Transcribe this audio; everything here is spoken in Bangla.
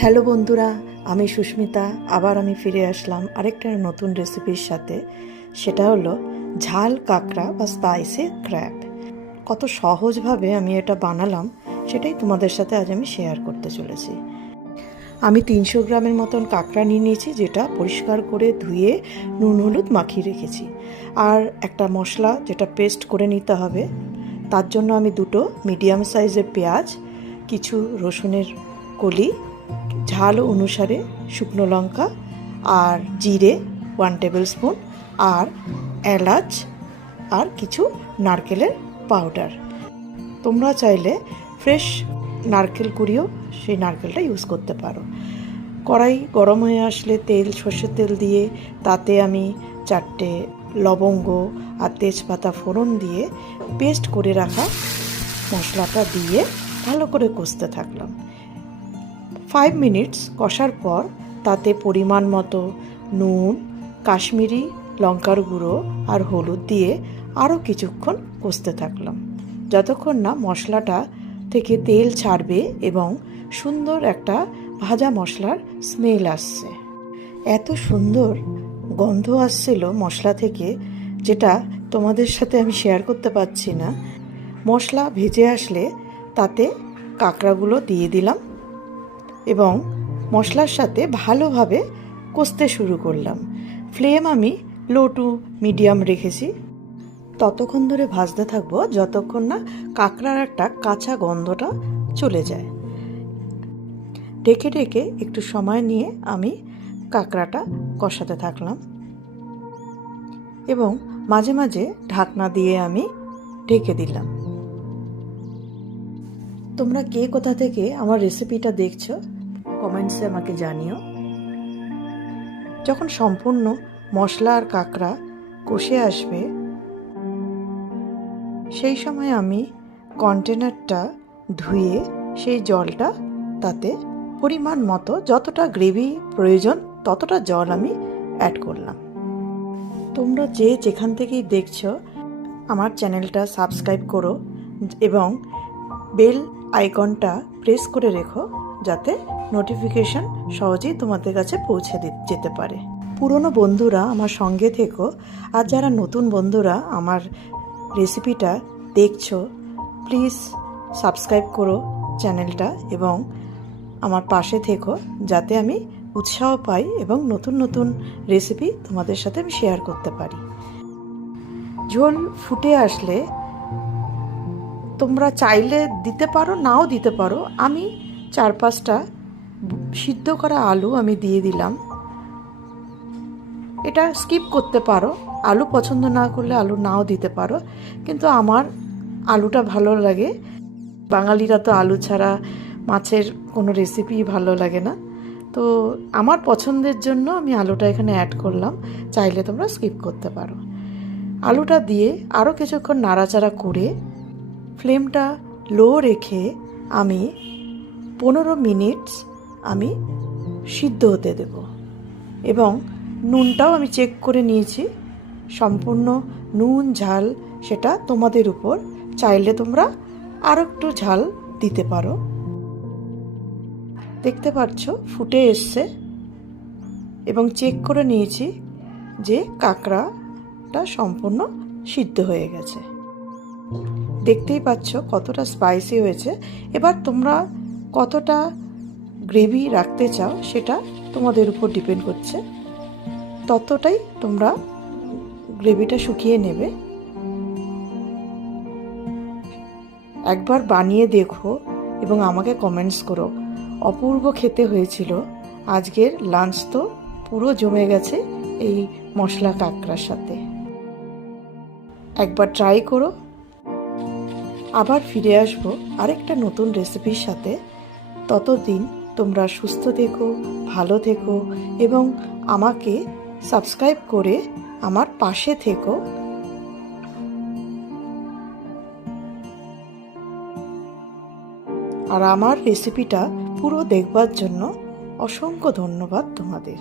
হ্যালো বন্ধুরা, আমি সুস্মিতা। আবার আমি ফিরে আসলাম আরেকটা নতুন রেসিপির সাথে। সেটা হলো ঝাল কাঁকড়া বা স্পাইসি ক্র্যাব। কত সহজভাবে আমি এটা বানালাম সেটাই তোমাদের সাথে আজ আমি শেয়ার করতে চলেছি। আমি 300 গ্রামের মতন কাঁকড়া নিয়ে নিয়েছি, যেটা পরিষ্কার করে ধুয়ে নুন হলুদ মাখিয়ে রেখেছি। আর একটা মশলা যেটা পেস্ট করে নিতে হবে, তার জন্য আমি 2টো মিডিয়াম সাইজের পেঁয়াজ, কিছু রসুনের কলি, ঝাল অনুসারে শুকনো লঙ্কা আর জিরে 1 টেবিল স্পুন, আর এলাচ আর কিছু নারকেলের পাউডার। তোমরা চাইলে ফ্রেশ নারকেল কুড়িয়েও সেই নারকেলটা ইউজ করতে পারো। কড়াই গরম হয়ে আসলে সর্ষের তেল দিয়ে তাতে আমি 4টে লবঙ্গ আর তেজপাতা ফোড়ন দিয়ে পেস্ট করে রাখা মশলাটা দিয়ে ভালো করে কষতে থাকলাম। 5 মিনিটস কষার পর তাতে পরিমাণ মতো নুন, কাশ্মীরি লঙ্কার গুঁড়ো আর হলুদ দিয়ে আরও কিছুক্ষণ কষতে থাকলাম, যতক্ষণ না মশলাটা থেকে তেল ছাড়বে এবং সুন্দর একটা ভাজা মশলার স্মেল আসছে। এত সুন্দর গন্ধ আসছিল মশলা থেকে, যেটা তোমাদের সাথে আমি শেয়ার করতে পারছি না। মশলা ভেজে আসলে তাতে কাঁকড়াগুলো দিয়ে দিলাম এবং মশলার সাথে ভালোভাবে কষতে শুরু করলাম। ফ্লেম আমি লো টু মিডিয়াম রেখেছি। ততক্ষণ ধরে ভাজতে থাকবো যতক্ষণ না কাঁকড়ার একটা কাঁচা গন্ধটা চলে যায়। ঢেকে ঢেকে একটু সময় নিয়ে আমি কাঁকড়াটা কষাতে থাকলাম এবং মাঝে মাঝে ঢাকনা দিয়ে আমি ঢেকে দিলাম। তোমরা কে কোথা থেকে আমার রেসিপিটা দেখছো কমেন্টসে আমাকে জানিও। যখন সম্পূর্ণ মশলা আর কাঁকড়া কষে আসবে, সেই সময় আমি কন্টেনারটা ধুয়ে সেই জলটা তাতে পরিমাণ মতো যতটা গ্রেভি প্রয়োজন ততটা জল আমি অ্যাড করলাম। তোমরা যেখান থেকেই দেখছো আমার চ্যানেলটা সাবস্ক্রাইব করো এবং বেল আইকনটা প্রেস করে রেখো, যাতে নোটিফিকেশন সহজেই তোমাদের কাছে পৌঁছে যেতে পারে। পুরনো বন্ধুরা আমার সঙ্গে থেকো, আর যারা নতুন বন্ধুরা আমার রেসিপিটা দেখছো, প্লিজ সাবস্ক্রাইব করো চ্যানেলটা এবং আমার পাশে থেকো, যাতে আমি উৎসাহ পাই এবং নতুন নতুন রেসিপি তোমাদের সাথে আমি শেয়ার করতে পারি। ঝোল ফুটে আসলে তোমরা চাইলে দিতে পারো, নাও দিতে পারো। আমি 4-5টা সিদ্ধ করা আলু আমি দিয়ে দিলাম। এটা স্কিপ করতে পারো, আলু পছন্দ না করলে আলু নাও দিতে পারো, কিন্তু আমার আলুটা ভালো লাগে। বাঙালিরা তো আলু ছাড়া মাছের কোনো রেসিপি ভালো লাগে না, তো আমার পছন্দের জন্য আমি আলুটা এখানে অ্যাড করলাম। চাইলে তোমরা স্কিপ করতে পারো। আলুটা দিয়ে আরও কিছুক্ষণ নাড়াচাড়া করে ফ্লেমটা লো রেখে আমি 15 মিনিটস আমি সিদ্ধ হতে দেব এবং নুনটাও আমি চেক করে নিয়েছি। সম্পূর্ণ নুন ঝাল সেটা তোমাদের উপর, চাইলে তোমরা আরও একটু ঝাল দিতে পারো। দেখতে পাচ্ছ ফুটে এসছে এবং চেক করে নিয়েছি যে কাঁকড়াটা সম্পূর্ণ সিদ্ধ হয়ে গেছে। দেখতেই পাচ্ছ কতটা স্পাইসি হয়েছে। এবার তোমরা কতটা গ্রেভি রাখতে চাও সেটা তোমাদের উপর ডিপেন্ড করছে, ততটাই তোমরা গ্রেভিটা শুকিয়ে নেবে। একবার বানিয়ে দেখো এবং আমাকে কমেন্টস করো। অপূর্ব খেতে হয়েছিল। আজকের লাঞ্চ তো পুরো জমে গেছে এই মশলা কাঁকড়ার সাথে। একবার ট্রাই করো। আবার ফিরে আসবো আরেকটা নতুন রেসিপির সাথে। ততদিন তোমরা সুস্থ থেকো, ভালো থেকো এবং আমাকে সাবস্ক্রাইব করে আমার পাশে থেকো। আর আমার রেসিপিটা পুরো দেখবার জন্য অসংখ্য ধন্যবাদ তোমাদের।